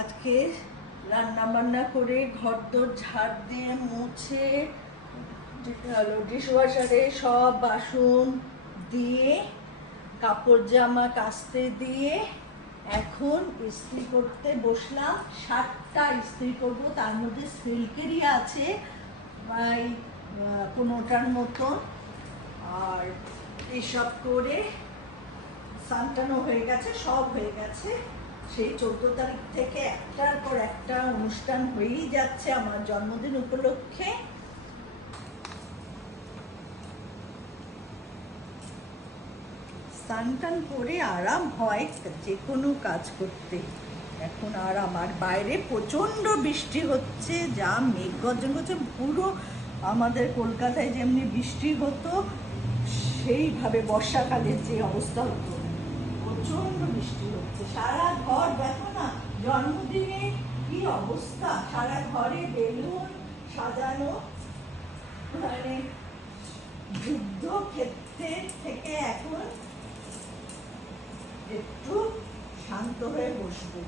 আজকে রান্না বান্না করে ঘরদোর ঝাড় দিয়ে মুছে ডিশওয়াশারে সব বাসন দিয়ে কাপড় জামা কাচতে দিয়ে এখন ইস্ত্রি করতে বসলাম। 7টা ইস্ত্রি করব, তার মধ্যে সিল্কেরই আছে প্রায় 15টার মতো। আর এসব করে সানটানো হয়ে গেছে, সব হয়ে গেছে। সেই 14 তারিখ থেকে একটার পর একটা অনুষ্ঠান হয়েই যাচ্ছে আমার জন্মদিন উপলক্ষে। সানটান করে আরাম হয় যে কোনো কাজ করতে। এখন আরাম। আর বাইরে প্রচণ্ড বৃষ্টি হচ্ছে, যা মেঘ গর্জন করছে, পুরো আমাদের কলকাতায় যেমনি বৃষ্টি হতো সেইভাবে বর্ষাকালের যে অবস্থা হতো, প্রচণ্ড বৃষ্টি হচ্ছে। সারা ঘর দেখো না, জন্মদিনে কি অবস্থা, সারা ঘরে বেলুন সাজানো। মানে যুদ্ধক্ষেত্রের থেকে এখন একটু শান্ত হয়ে বসবো।